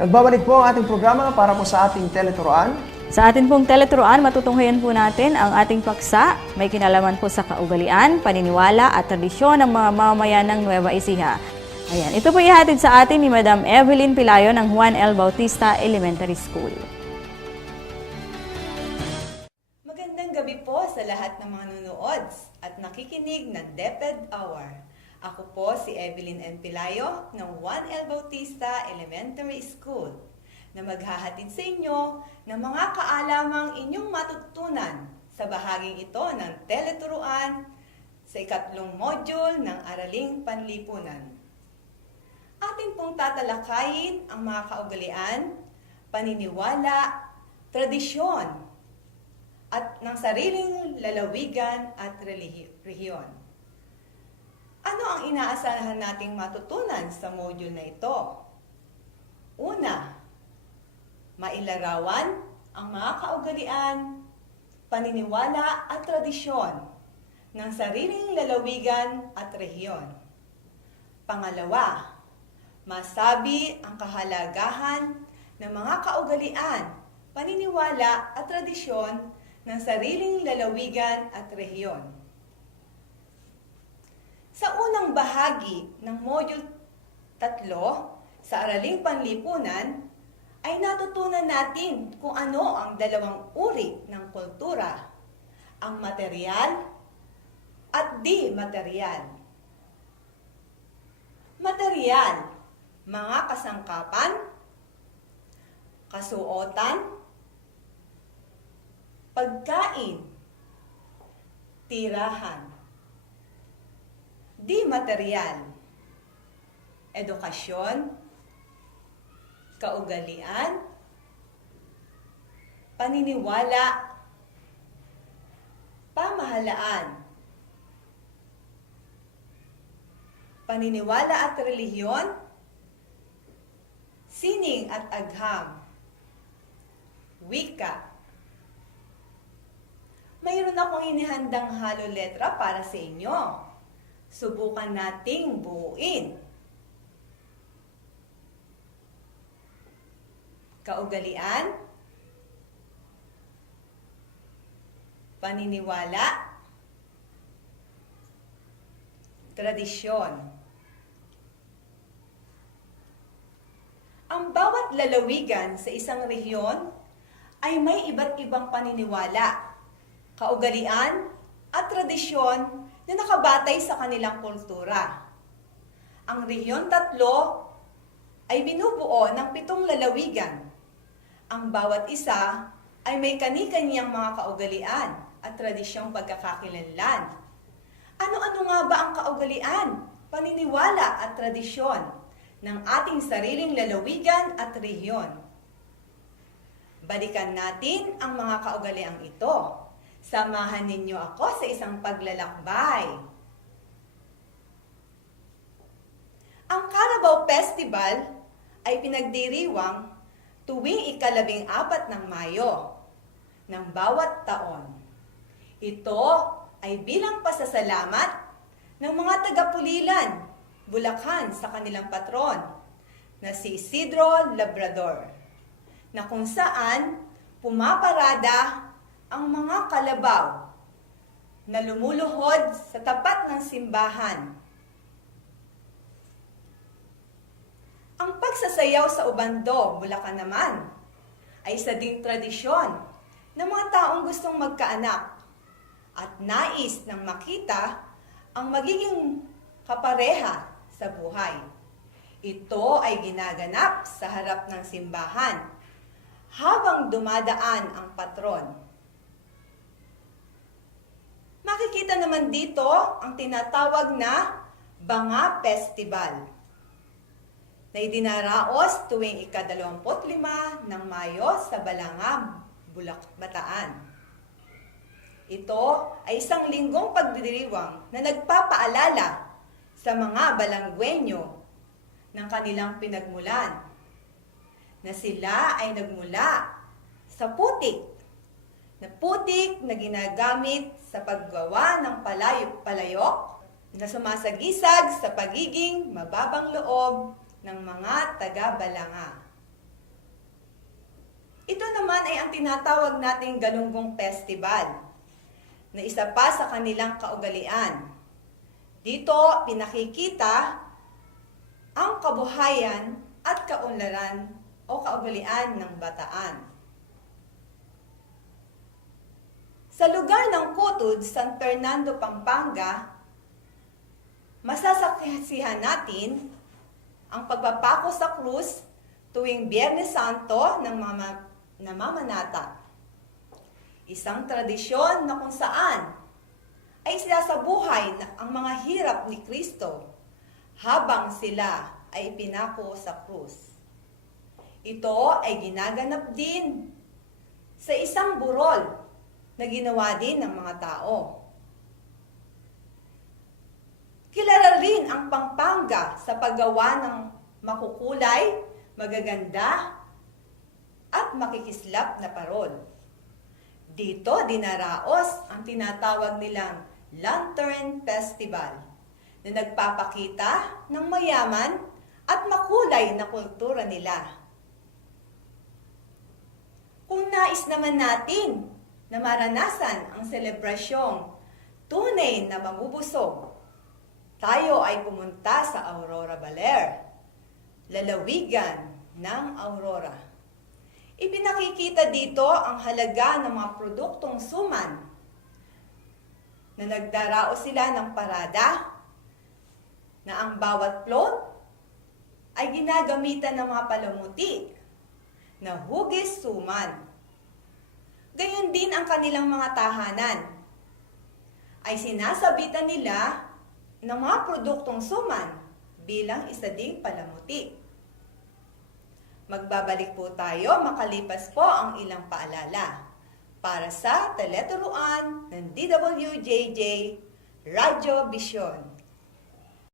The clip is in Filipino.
Nagbabalik po ang ating programa para po sa ating teleturoan. Sa atin pong teleturoan, matutunghayan po natin ang ating paksa. May kinalaman po sa kaugalian, paniniwala at tradisyon ng mga mamamayan ng Nueva Ecija. Ayan, ito po ihatid sa atin ni Madam Evelyn Pilayo ng Juan L. Bautista Elementary School. Magandang gabi po sa lahat ng mga nanonood at nakikinig ng DepEd Hour. Ako po si Evelyn N. Pilayo ng Juan L. Bautista Elementary School na maghahatid sa inyo ng mga kaalamang inyong matutunan sa bahaging ito ng teleturuan sa ikatlong module ng Araling Panlipunan. Atin pong tatalakayin ang mga kaugalian, paniniwala, tradisyon, at ng sariling lalawigan at relihiyon. Ano ang inaasahan nating matutunan sa module na ito? Una, mailarawan ang mga kaugalian, paniniwala at tradisyon ng sariling lalawigan at rehiyon. Pangalawa, masabi ang kahalagahan ng mga kaugalian, paniniwala at tradisyon ng sariling lalawigan at rehiyon. Sa unang bahagi ng Module 3 sa Araling Panlipunan, ay natutunan natin kung ano ang dalawang uri ng kultura, ang material at di-material. Material, mga kasangkapan, kasuotan, pagkain, tirahan. Di-material, edukasyon, kaugalian, paniniwala, pamahalaan, paniniwala at relihiyon, sining at agham, wika. Mayroon akong inihandang halo letra para sa inyo. Subukan nating buuin. Kaugalian, paniniwala, tradisyon. Ang bawat lalawigan sa isang rehiyon ay may iba't ibang paniniwala, kaugalian at tradisyon na nakabatay sa kanilang kultura. Ang Rehiyon 3 ay binubuo ng 7 lalawigan. Ang bawat isa ay may kani-kanyang mga kaugalian at tradisyong pagkakakilanlan. Ano-ano nga ba ang kaugalian, paniniwala at tradisyon ng ating sariling lalawigan at rehiyon? Balikan natin ang mga kaugaliang ito. Samahan ninyo ako sa isang paglalakbay. Ang Carabao Festival ay pinagdiriwang tuwing ika-14 ng Mayo ng bawat taon. Ito ay bilang pasasalamat ng mga taga-Pulilan, Bulacan sa kanilang patron na si Isidro Labrador, na kung saan pumaparada ang mga kalabaw na lumuluhod sa tapat ng simbahan. Ang pagsasayaw sa Ubando, Bulacan naman, ay isa ding tradisyon ng mga taong gustong magkaanak at nais ng makita ang magiging kapareha sa buhay. Ito ay ginaganap sa harap ng simbahan habang dumadaan ang patron. Makikita naman dito ang tinatawag na Banga Festival na idinaraos tuwing ika-25 ng Mayo sa Balanga, Bataan. Ito ay isang linggong pagdiriwang na nagpapaalala sa mga Balangguenyo ng kanilang pinagmulan na sila ay nagmula sa putik na ginagamit sa paggawa ng palayok na sumasagisag sa pagiging mababang loob ng mga taga-Balanga. Ito naman ay ang tinatawag nating Galunggong Festival, na isa pa sa kanilang kaugalian. Dito pinakikita ang kabuhayan at kaunlaran o kaugalian ng Bataan. Sa lugar ng Kutud, San Fernando, Pampanga, masasaksihan natin ang pagpapako sa krus tuwing Biyernes Santo ng mga namamanata. Isang tradisyon na kung saan ay sinasabuhay ang mga hirap ni Kristo habang sila ay ipinako sa krus. Ito ay ginaganap din sa isang burol na ginawa din ng mga tao. Kilala rin ang Pampanga sa paggawa ng makukulay, magaganda, at makikislap na parol. Dito dinaraos ang tinatawag nilang Lantern Festival na nagpapakita ng mayaman at makulay na kultura nila. Kung nais naman natin na maranasan ang selebrasyong tunay na mabubusog, tayo ay pumunta sa Aurora Baler, lalawigan ng Aurora. Ipinakikita dito ang halaga ng mga produktong suman na nagdarao sila ng parada na ang bawat plot ay ginagamitan ng mga palamuti na hugis suman. Gayon din ang kanilang mga tahanan ay sinasabitan nila ng mga produktong suman bilang isa ding palamuti. Magbabalik po tayo makalipas po ang ilang paalala para sa teleturuan ng DWJJ Radyo Vision.